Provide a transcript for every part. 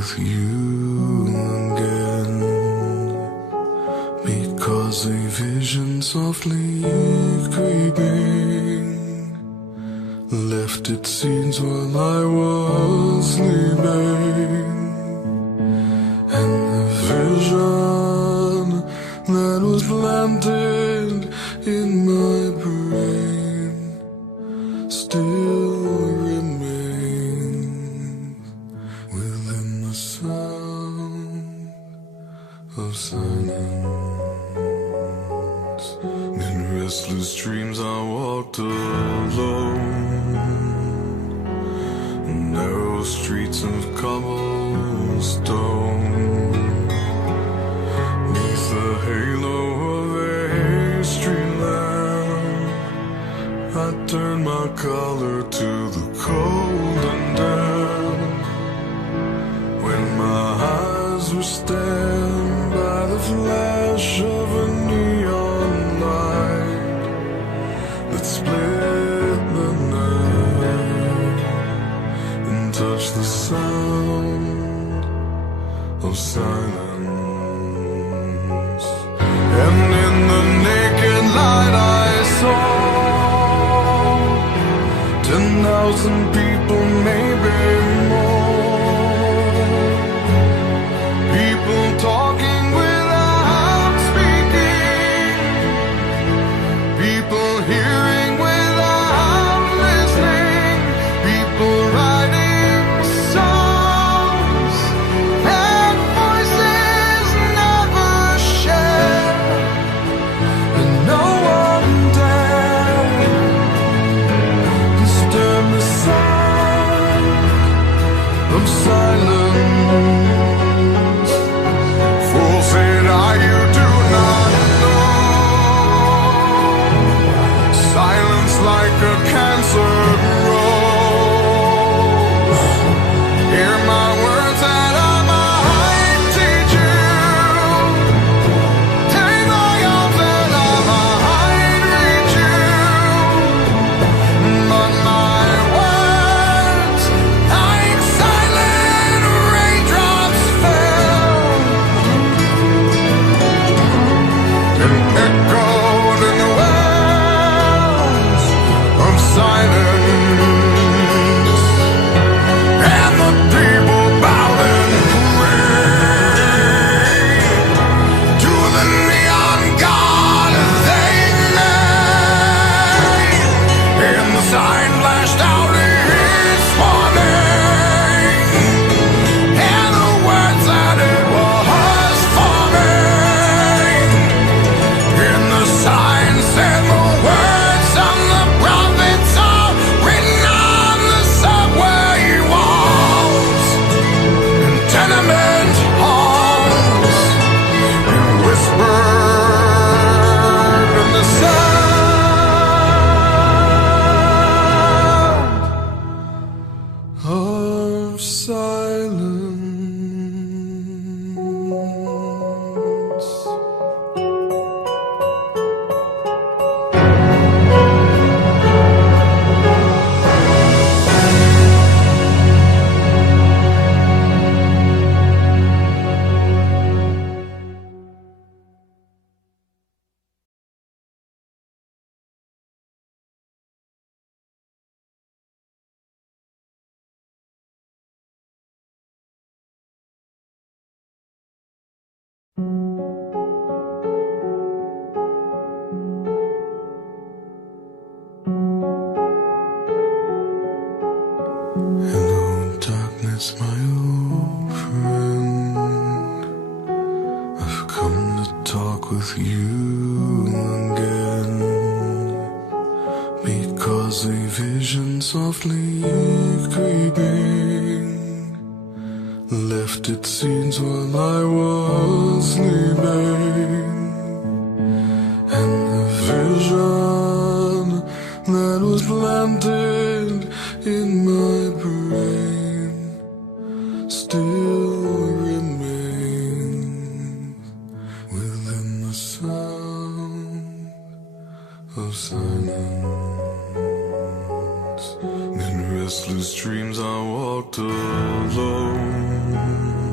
with you again, because a vision softly creeping left its scenes while I was sleeping, and the vision that was planted in my brain still remains within the sound of silence. In restless dreams I walked alone, narrow streets of cobblestone, neath the halo of a street lamp. I turned my collar to the cold and damp, when my eyes were stabbed by the flash of a neon light that split the night and touched the sound of silence. And in the naked light I saw 10,000 people, maybe more, people talking without speaking, people hearing without listening, people writing songs that voices never share, and no one dared disturb the sound of silence. Fool, said I, you do not know. Silence like a cancer grows. Hear my words that I might teach you. Take my arms that I might reach you. But my words, like silent raindrops, fell and echoed in the wells of silence. And the people bowed and prayed to the neon god they made, and the sign flashed out its warning, and the words that it was forming. And the sign said the words of the prophets are written on the subway walls and tenement halls, and whispered in the sound of silence. Hello, darkness, my old friend. I've come to talk with you again, because a vision softly creeping left its scenes while I was sleeping, and the vision that was planted in my brain still remains within the sound of silence. In restless dreams I walked alone,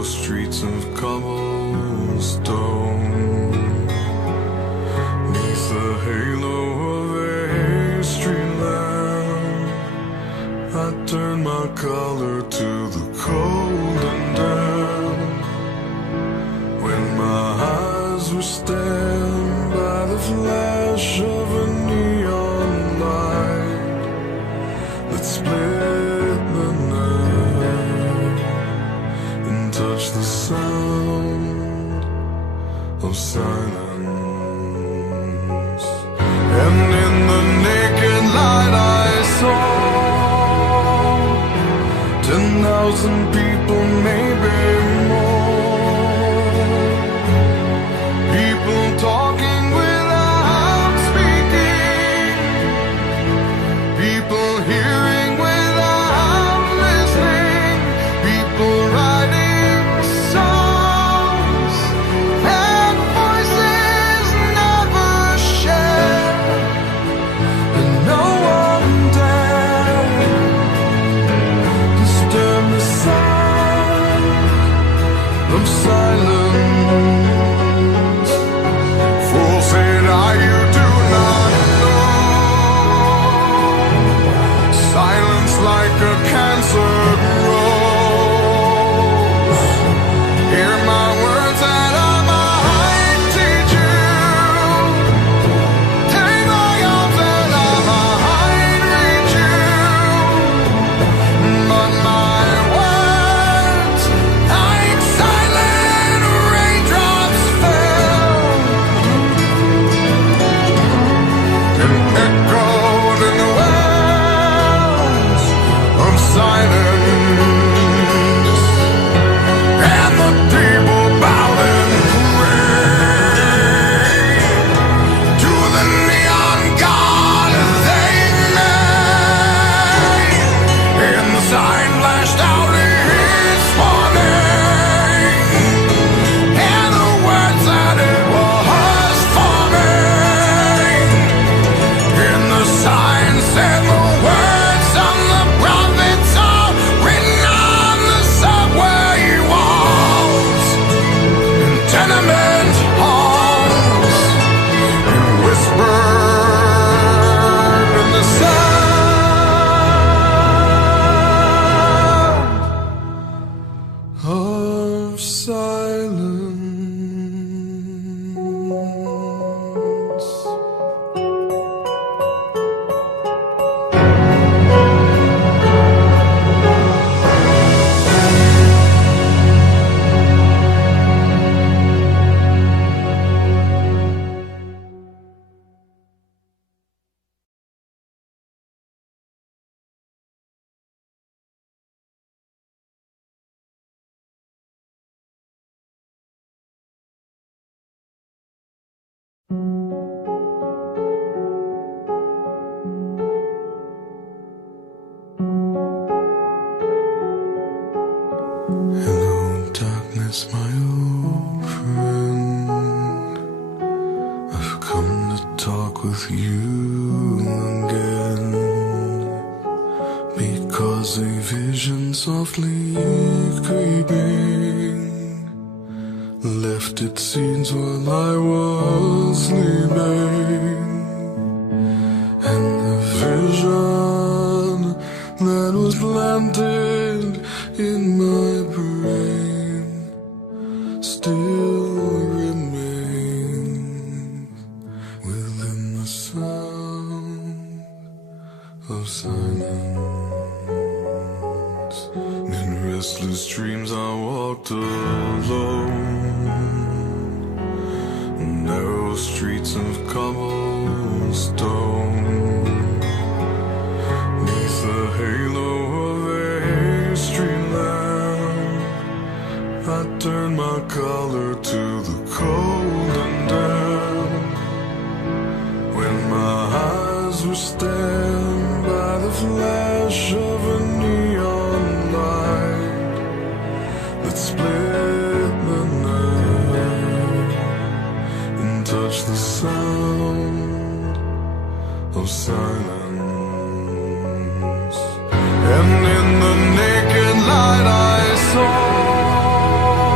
narrow streets of cobblestone, neath the halo of a street lamp, I turned my collar to the cold and damp. When my eyes were stabbed by the flash of a neon light that split the night and touched the sound of silence. And in the naked light I saw 10,000 people, maybe more. People talking without speaking, people hearing without listening, people writing songs and voices never shared, and no one dared disturb the sound of silence. Fool, said I, you do not know. Silence like a cancer grows. Hear my words that I might teach you. Take my arms that I might reach you. But my words, like silent raindrops, fell and echoed in the wells of silence. And the people bowed and prayed to the neon god they made. And the sign flashed out its warning, and the words that it was forming. And the sign said the words on the prophets are written on the subway walls and tenement halls, and whispered in the sound of silence. Hello, darkness, my old friend. I've come to talk with you again, because a vision softly creeping left its seeds while I was sleeping. And the vision that was planted in my brain still remains within the sound of silence. In restless dreams I walked alone, narrow streets of cobblestone, neath the halo of a street lamp, I turned my collar to the cold and damp. When my eyes were stabbed by the flash of a neon light that split the night and touched the sound of silence. And in the naked light I saw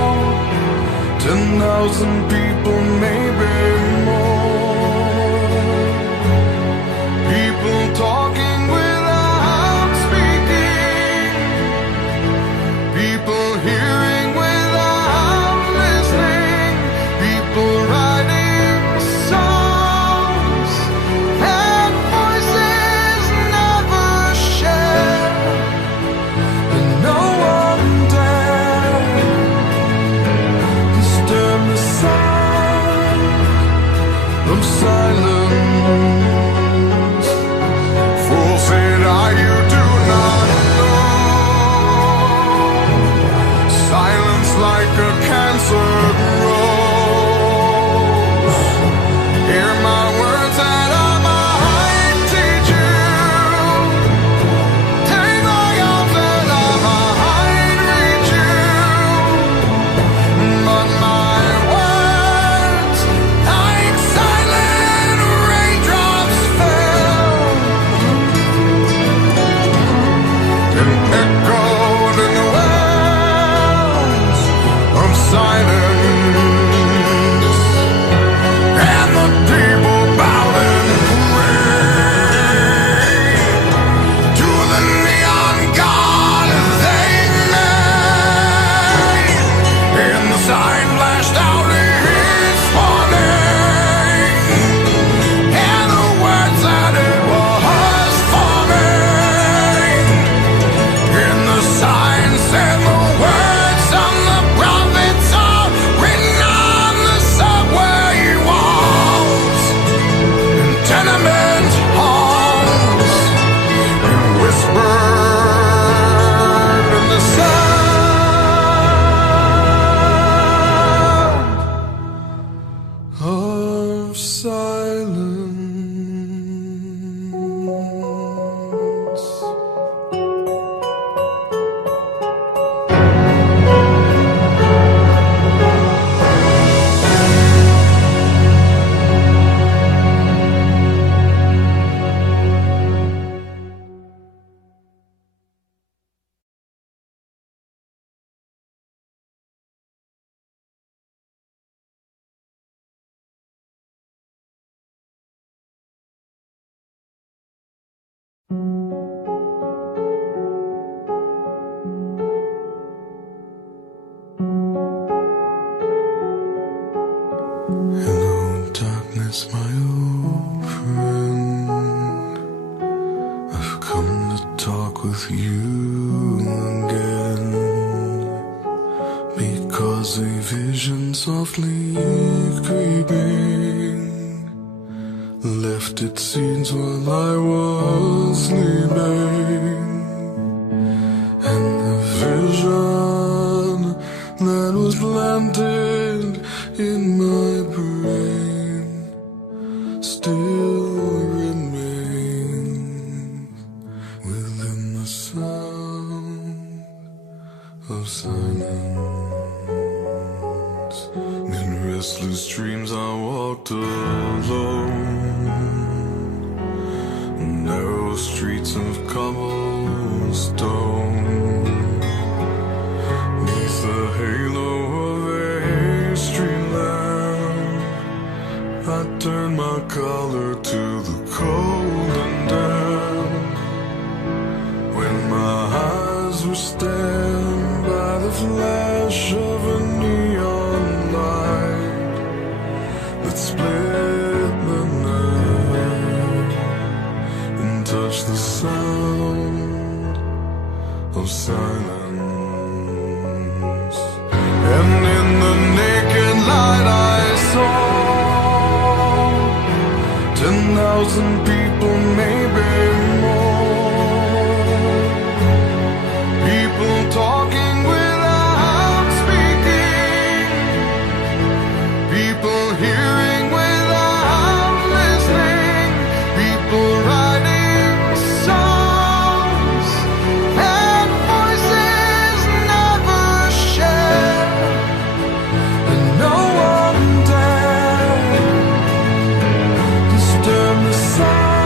10,000 people, maybe more. People talking without speaking. People hearing without listening. People writing songs that voices never share. And no one dares disturb the sound of silence. Fool said I, you do not know. Silence like a cancer grows. Hear my words and I might teach you. Take my arms and I might reach you. But my words, like silent raindrops, fell and echoed in the wells of silence. And the people bowed and prayed to the neon god they made. And the sign flashed out its warning, and the words that it was forming. And the sign said the words on the prophets are written on the subway walls and tenement halls, and whispered in the sound of silence. Hello, darkness, my old friend. I've come to talk with you again, because a vision softly creeping left its seeds while I was sleeping. And the vision that was planted in my brain still remains within the sound of silence. In restless dreams I walked alone, narrow streets of cobblestone. Neath the halo of a street lamp, I turned my collar to the cold and damp. When my eyes were stabbed by the flash of a neon light that split the night and touched the sound of silence. And in the naked light I saw 10,000 people, maybe more. People talking without speaking. People hearing without listening. People writing songs that voices never share. And no one dares disturb the sound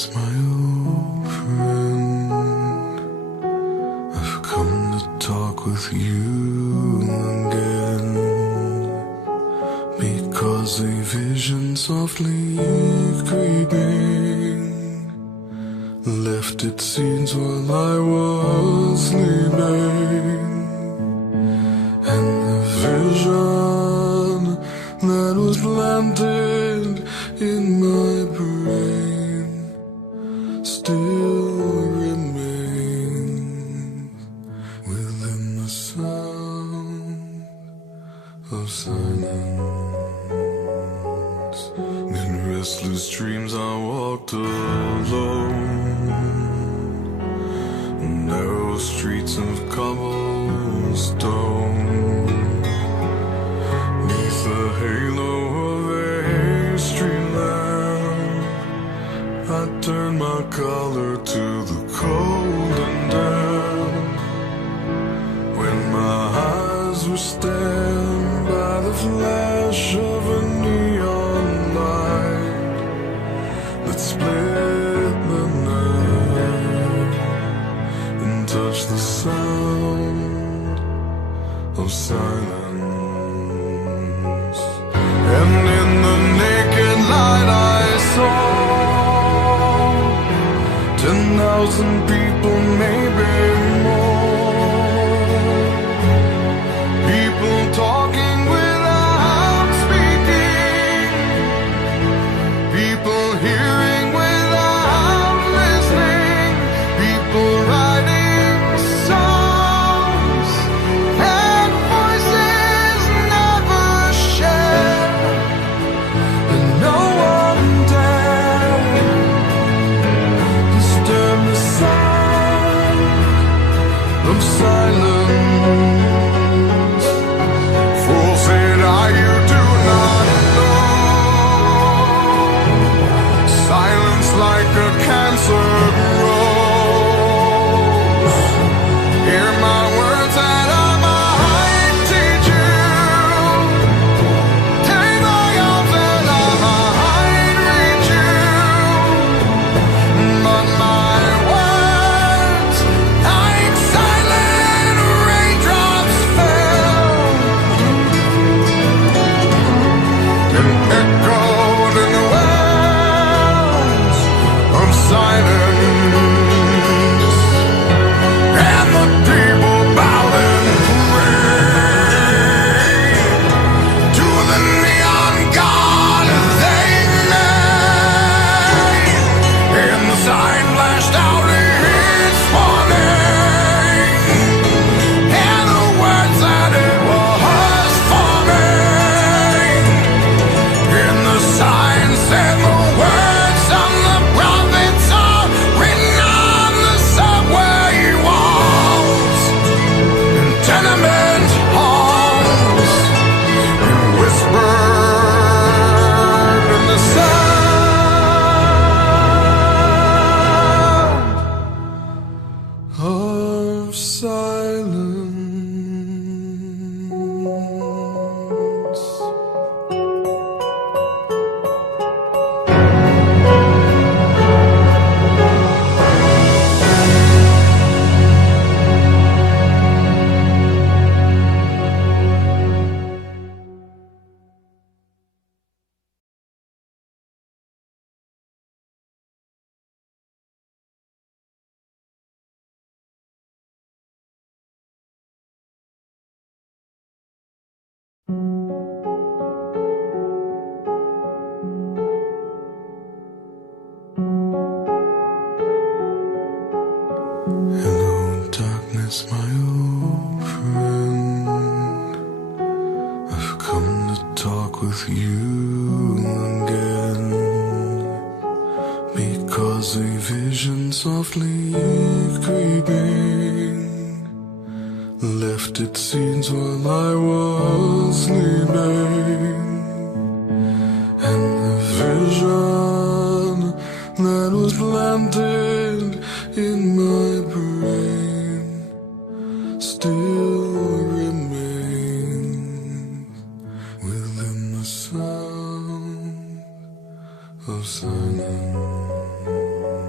darkness, my old friend. I've come to talk with you again, because a vision softly creeping left its seeds while I was sleeping. And the vision that was planted in my brain still remains within the sound of silence. In restless dreams I walked alone, narrow streets of cobblestone, neath the halo of a street lamp. I turned my collar to the cold and damp, when my eyes were stabbed by the flash of a neon light that split the night and touched the sound of silence. And in the naked light I saw 10,000 people, maybe more. People talking without speaking, people hearing without listening, people writing songs and voices never shared, and no one dared disturb the sound of silence. Fool said I, you do not know. Silence like a cancer grows. Hear my words and I might teach you. Take my arms and I might reach you. But my words, like silent raindrops, fell and echoed in the wells of silence. And the people bowed and prayed to the neon god they made. And the sign flashed out its warning, and the words that it was forming. And the sign said the words of the prophets are written on the subway walls and tenement halls, and whispered in the sound of silence. Hello, darkness, my old friend. I've come to talk with you again, because a vision softly creeping left its seeds while I was sleeping. And the vision that was planted in my brain still remains within the sound of silence.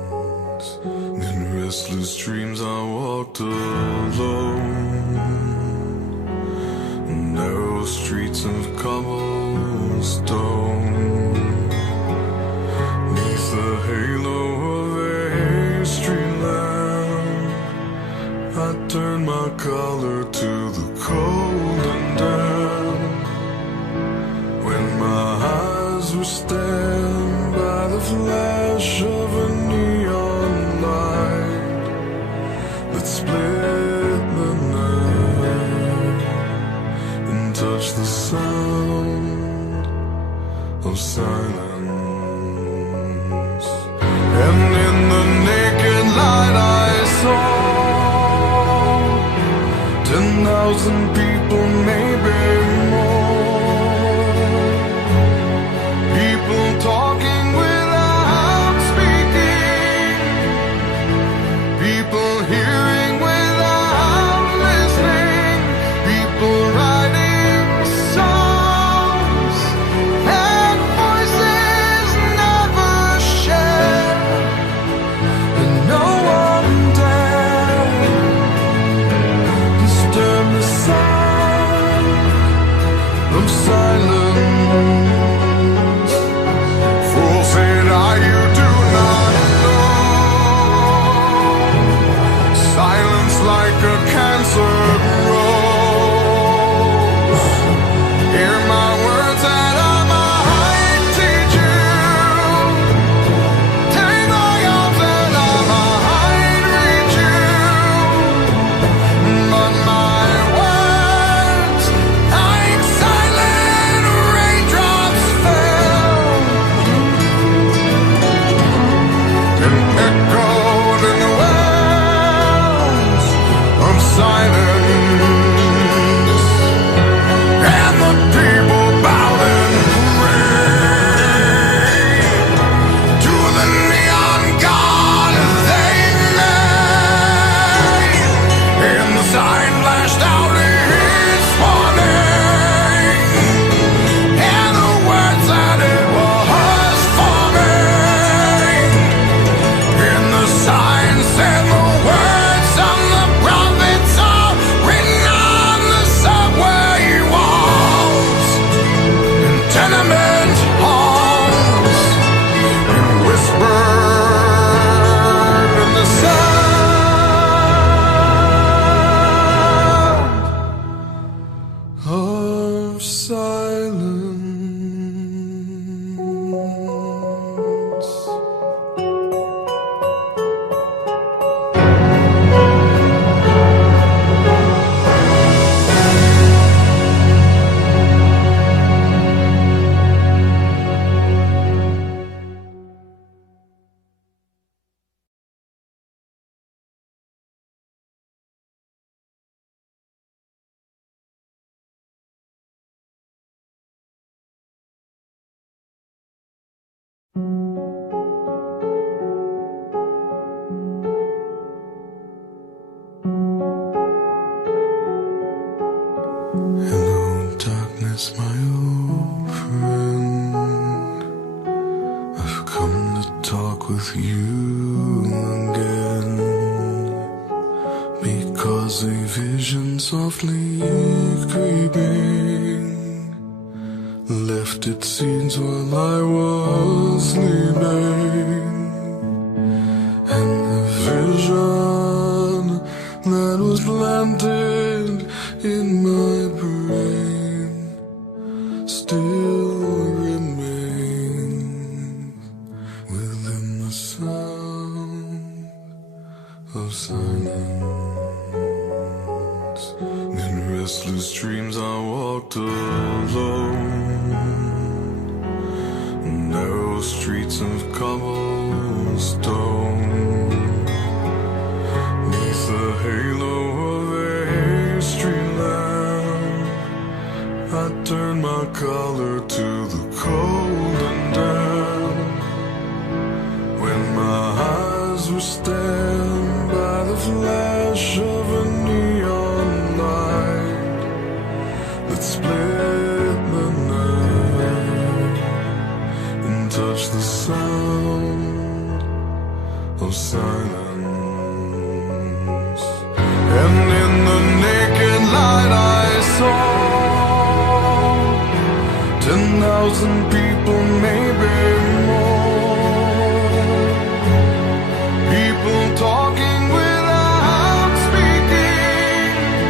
color to the cold and damp. When my eyes were stabbed by the flash of a neon light that split the night and touched the sound of silence. And in the naked light I saw 10,000 people, maybe more. People talking without speaking. People hearing without listening. People writing songs and voices never shared. And no one dared disturb the sound of silence. Fool said I, you do not know. Silence like a cancer grows. Hear my words and I might teach you. Take my arms and I might reach you. But my words, like silent raindrops, fell and echoed in the wells of silence. And the people bowed and prayed to the neon god they made. And the sign flashed out its warning, and the words that it was forming. And the sign said the words of the prophets are written on the subway walls, in tenement halls, and whispered in the sound of silence. Hello, darkness, my old friend. I've come to talk with you again, because a vision softly creeping left its seeds while I was sleeping. And the vision that was planted in my brain still remains within the sound of silence. In restless dreams I walked alone, narrow streets of cobblestone, neath the halo of a street lamp. I turned my collar to the cold and damp. When my eyes were stabbed by the flash of a neon light that split the night and touched the sound of silence. And in the naked light I saw 10,000 people, maybe more. People talking without speaking.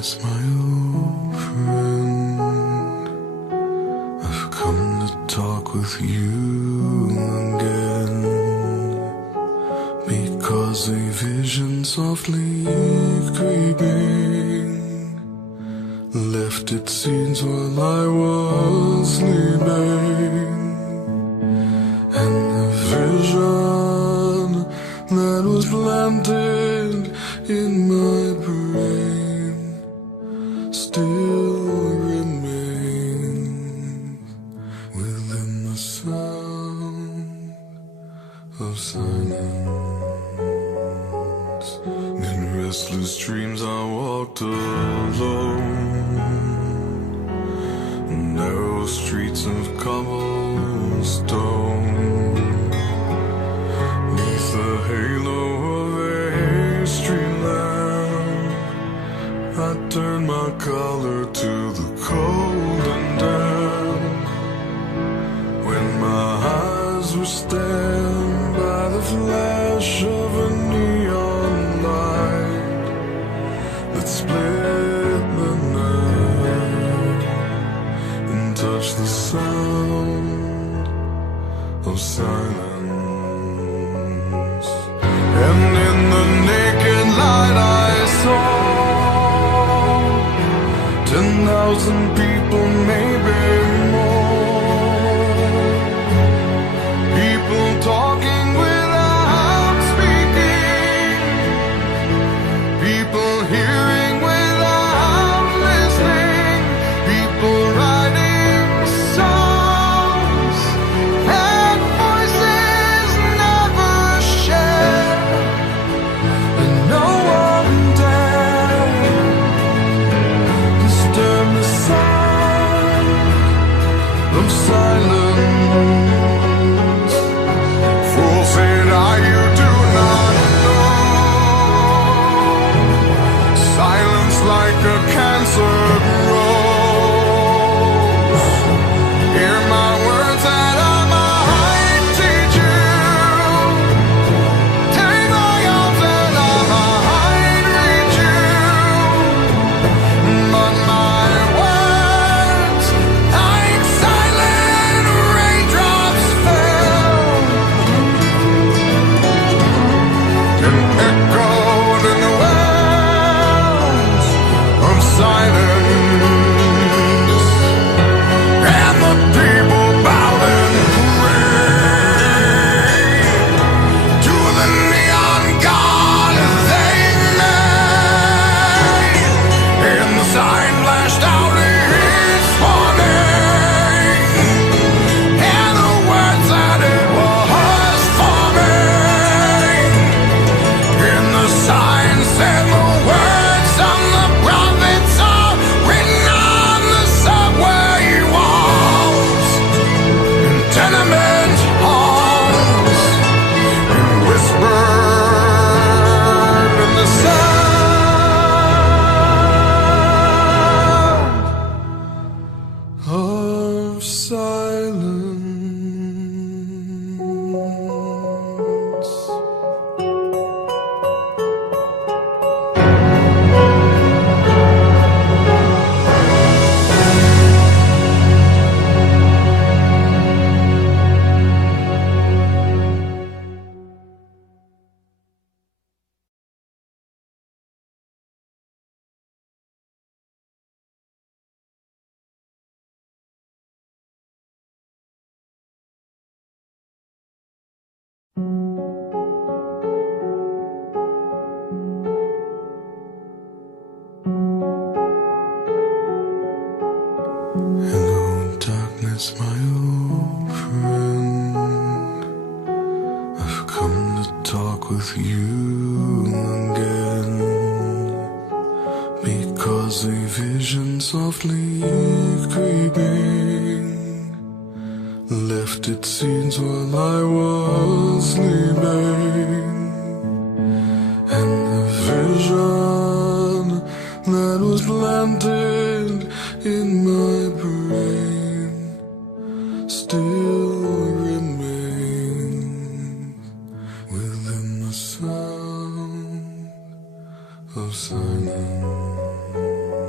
darkness, my old friend. I've come to talk with you again, because a vision softly creeping left its scenes while I was sleeping. And the vision that was planted in my brain still remains within the sound of silence. In restless dreams I walked alone, narrow streets of cobblestone, neath the halo of a street lamp. I turned my collar to the cold and damp, when my eyes were stabbed by the flash of a neon light that split the night and touched the sound of silence. And in the naked light I saw 10,000 people, maybe more. People talking without speaking, people hearing without listening, people writing songs that voices never share, and no one dared disturb the sound of silence. Fool, said I, you do not know. Silence like a cancer grows. Hear my words that I might teach you. Take my arms that I might reach you. But my words, like silent raindrops, fell and echoed in the wells of silence. And the people bowed and prayed to the neon god they made. And the sign flashed out its warning, and the words that it was forming. And the sign said the words of the prophets are written on the subway walls, in tenement halls, and whispered in the sound of silence. Hello, darkness, my old friend. I've come to talk with you again, because a vision softly creeping left its scenes while I was sleeping. And the vision that was planted in my brain still remains within the sound of silence.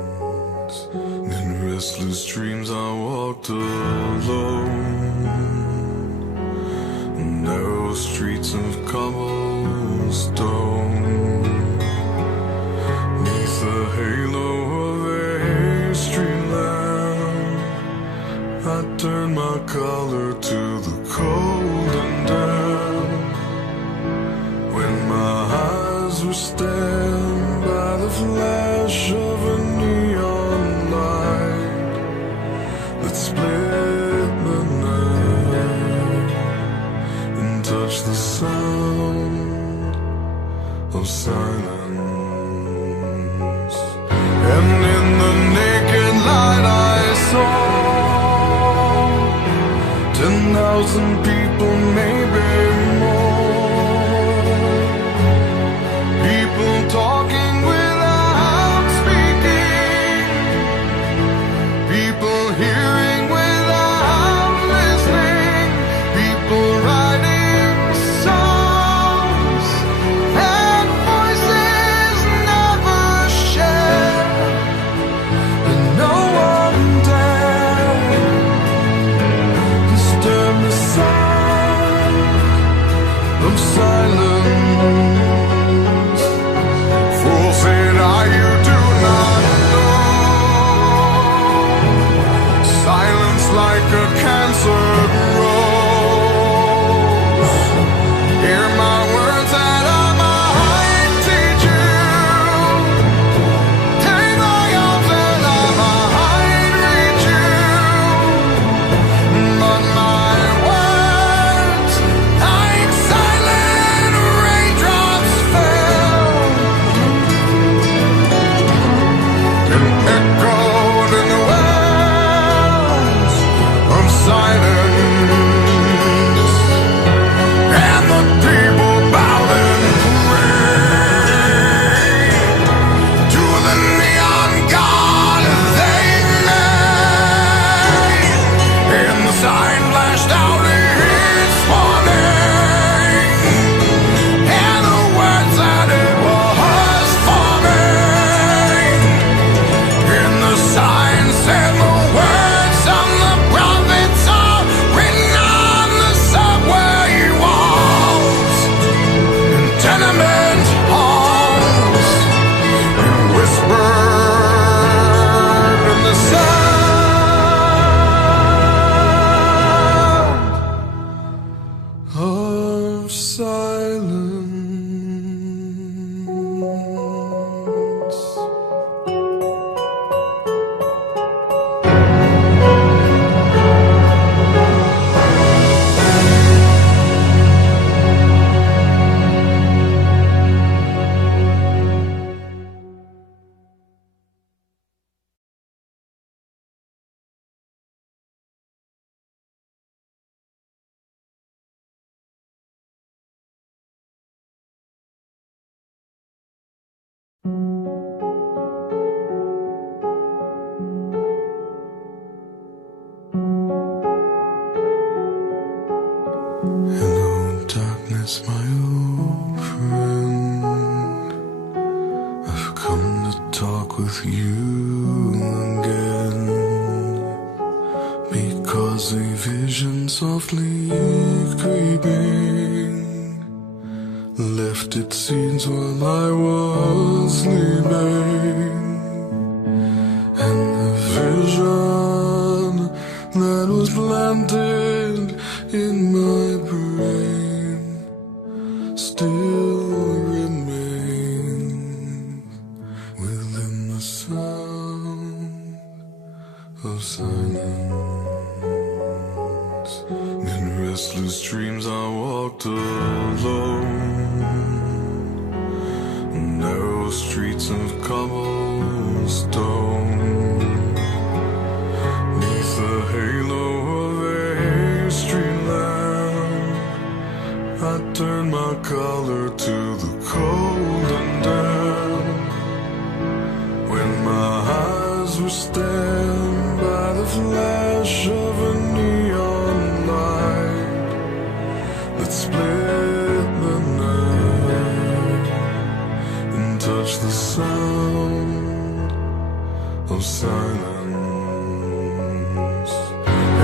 restless dreams I walked alone, narrow streets of cobblestone, neath the halo of a street lamp, I turned my collar to the cold and damp. When my eyes were stabbed by the flash of a neon light that split the night and touched the sound of silence. And in the naked light I saw 10,000 people, maybe more, people talking without speaking, people hearing without listening, people writing songs and voices never shared, and no one dared disturb the sound of silence. Fool said I, you do not know. Silence like a cancer grows. Hear my words that I might teach you. Take my arms that I might reach you. But my words, like silent raindrops, fell and echoed in the wells of silence. And the people bowed and prayed to the neon god they made. And the sign flashed out its warning, and the words that it was forming. And the sign said the words of the prophets are written on the subway walls and tenement halls, and whispered in the sound of silence. Hello, darkness, my old friend. I've come to talk with you again, because a vision softly creeping left its seeds while I was sleeping. And the vision that was planted in my brain still remains within the sound of silence. In restless dreams I walked alone, narrow streets of cobblestone, neath the halo of a street lamp, I turned my collar to the cold and damp. When my eyes were stabbed by the flash of a neon light that split the night and touched the sound of silence.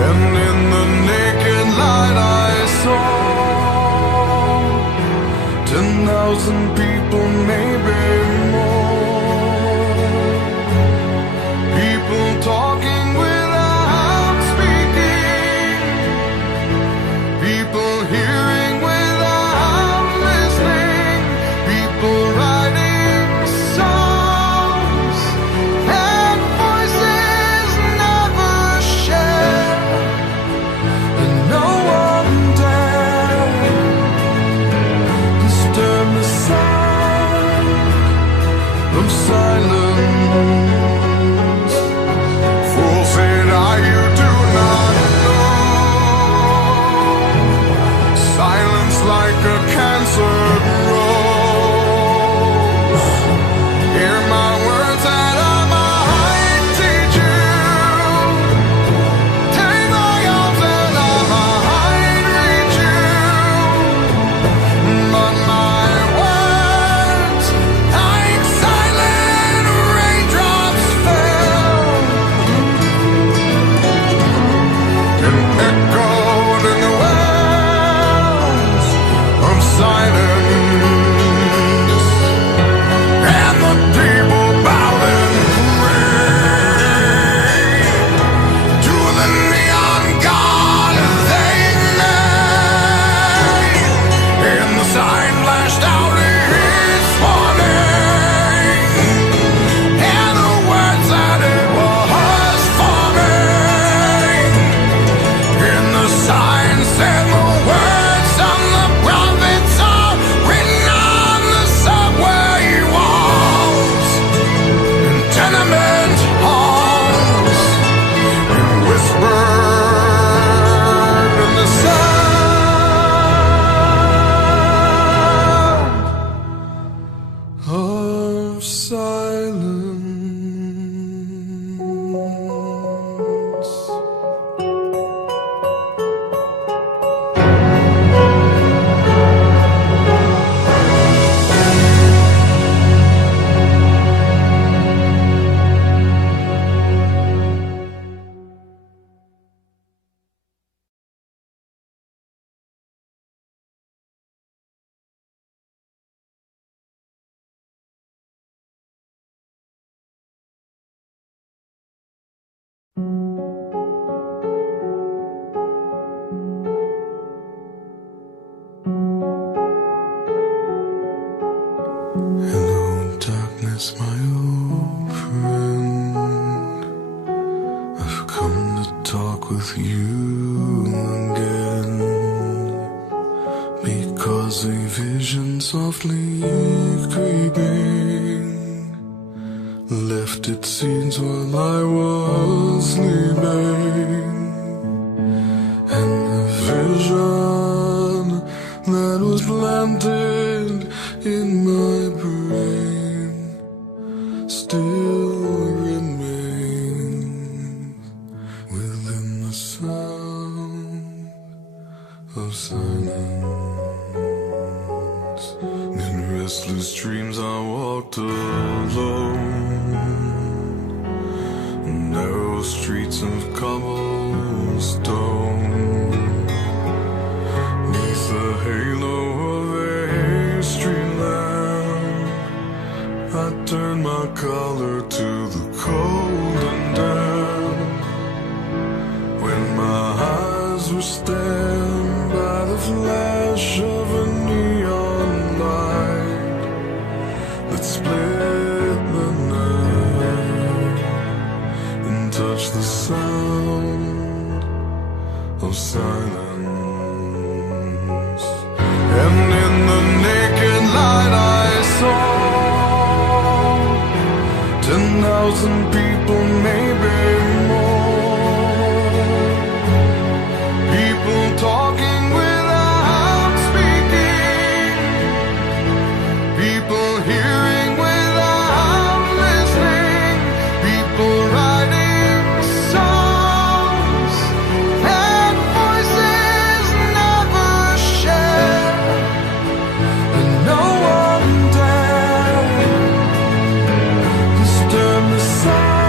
and in the naked light I saw 10,000 people, maybe more. People talking without speaking, people hearing without listening, people writing songs and voices never shared, and no one dared disturb the sound of silence. Fool said I, you do not know. Silence like a cancer grows. Hear my words and I might teach you. Take my arms and I might reach you. But my words, like silent raindrops, fell and echoed in the wells of silence. And the people bowed and prayed to the neon god they made. And the sign flashed out its warning, and the words that it was forming. And the sign said the words on the prophets are written on the subway walls and tenement halls, and whispered in the sound of silence. Hello, darkness, my old friend. I've come to talk with you again, because a vision softly creeping left its seeds while I was sleeping. And the vision that was planted in my brain still remains within the sound of silence. In restless dreams I walked alone, narrow streets of cobblestone, neath the halo of a street lamp. I turned my collar to the cold and damp, when my eyes were stabbed by the flash of a neon light that split the night and touched the sound of silence. And in the naked light I saw 10,000 people, maybe more. People talking without speaking, people hearing without listening, people writing songs and voices never shared, and no one dared disturb the sound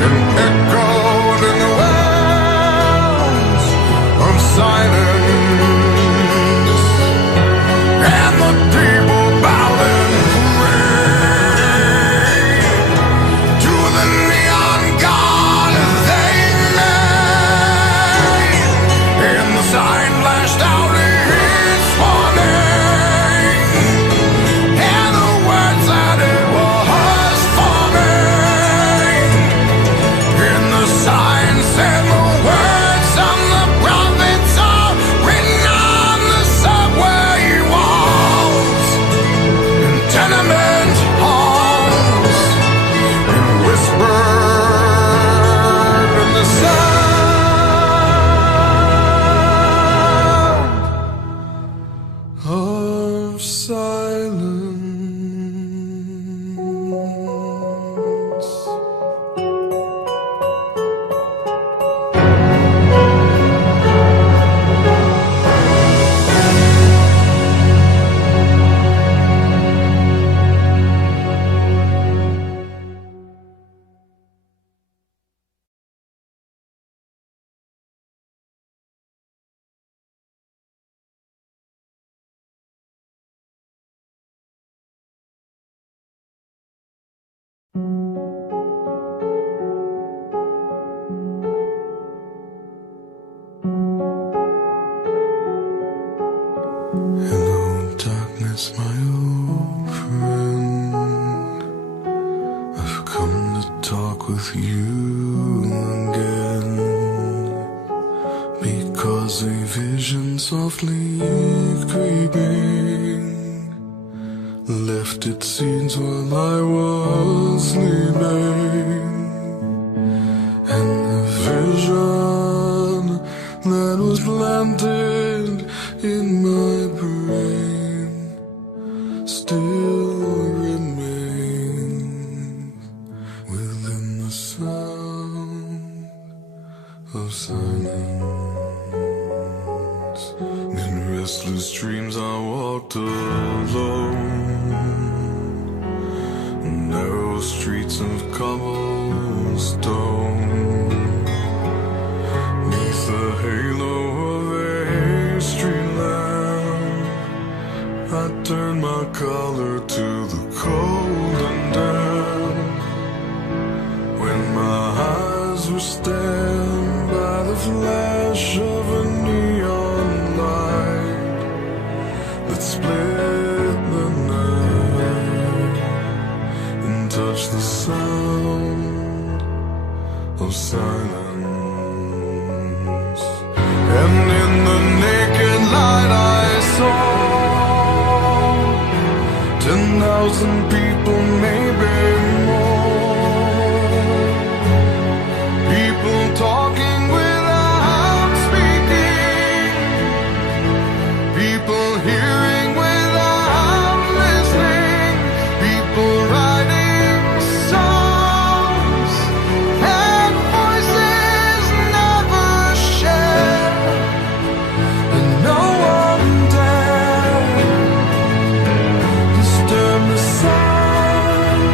and echoed in the wells of silence, and the people bowed and prayed to the neon god they made, and the sign flashed out its warning, and the words that it was forming, and the sign said the words of the prophets are written on the subway walls, and tenement halls, and whispered in the sound of silence. Hello, darkness, my old friend. I've come to talk with you again, because a vision softly creeping left its seeds while I was sleeping, and the vision that was planted in my brain still remains within the sound of silence. In restless dreams I walked alone, narrow streets of cobblestone, neath the halo of a street lamp. I turned my collar to the cold and damp, when my eyes were stabbed by the flash of a neon light that split the night and touched the sound of silence. And in the naked light I saw 10,000 people, maybe more, people talking without speaking, people hearing without listening, people writing songs and voices never shared, and no one dared disturb the sound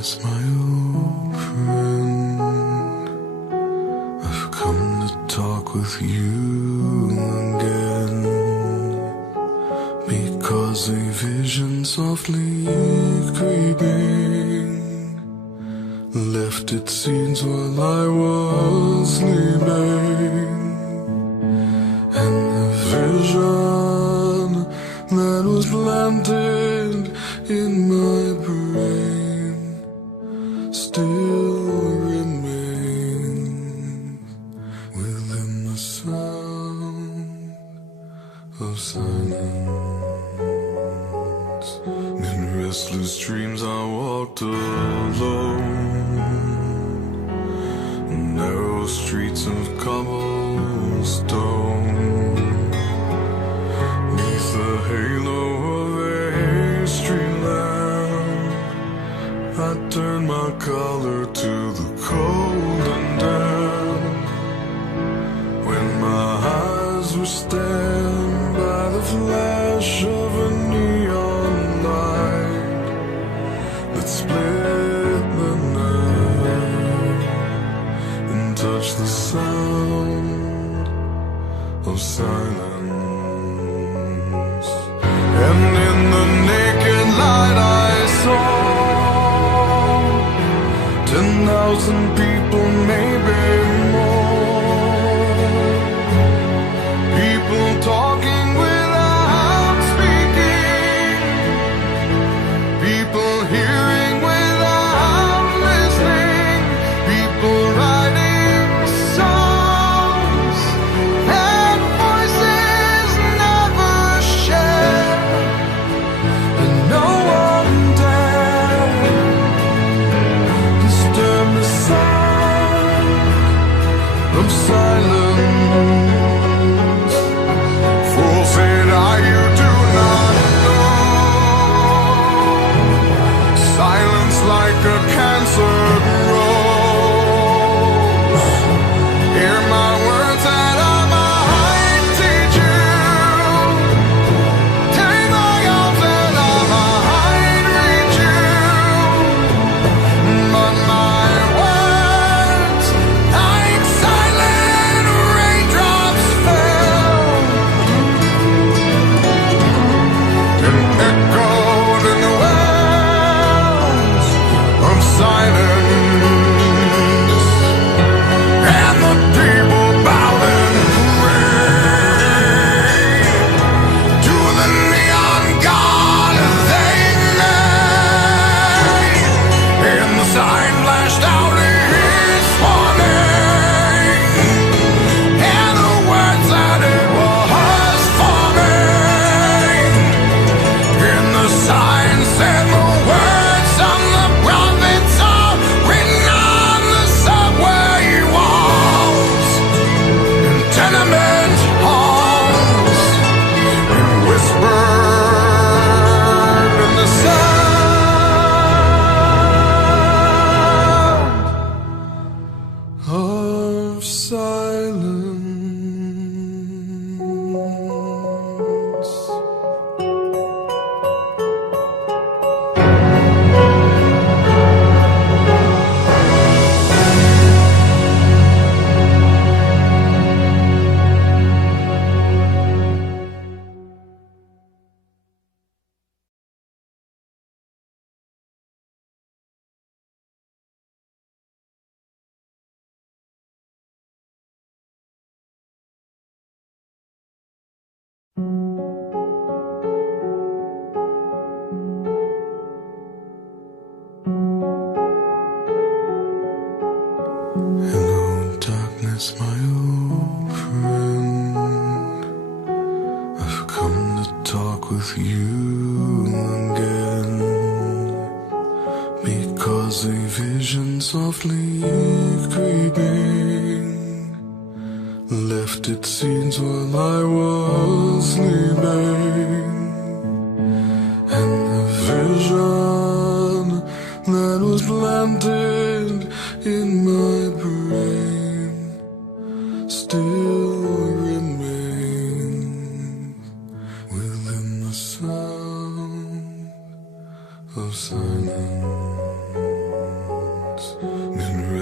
darkness, my old friend, I've come to talk with you again, because a vision softly creeping left its seeds while I was sleeping, and the vision that was planted in my brain still remains within the sound of silence. In restless dreams I walked alone, narrow streets of cobblestone, neath the halo of a street lamp, I turned my collar to the cold and damp, when my eyes were stabbed by the flash of a neon light that split the night and touched the sound of silence. And in the naked light I saw 10,000 people, maybe more, people talking without speaking, people hearing without listening, people writing songs that voices never share, and no one dared disturb the sound of silence. Fool, said I, you do not know. Silence like a cancer grows. Hear my words that I might teach you. Take my arms that I might reach you. But my words, like silent raindrops, fell and echoed in the wells of silence, and the people bowed and prayed to the neon god they made, and the sign flashed out his warning, and the words that it was forming, and the sign said the words of the prophets are written on the subway walls and tenement halls, and whispered in the sound of silence. Hello, darkness, my old friend, I've come to talk with you again, because a vision softly creeping left its seeds while I was sleeping, and the vision that was planted in my brain still remains within the sound of silence.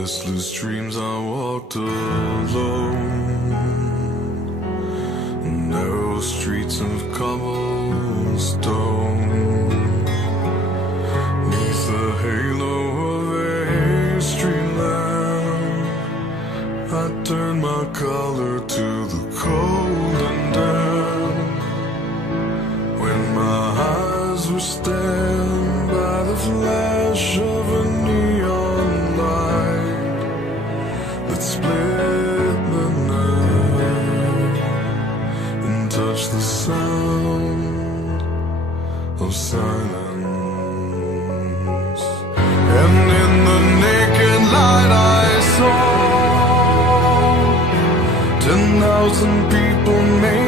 restless dreams I walked alone, narrow streets of cobblestone, neath the halo of a street lamp, I turned my collar to the cold and damp. When my eyes were stabbed by the flash of a neon light that split the night and touched the sound of silence. And in the naked light I saw 10,000 people made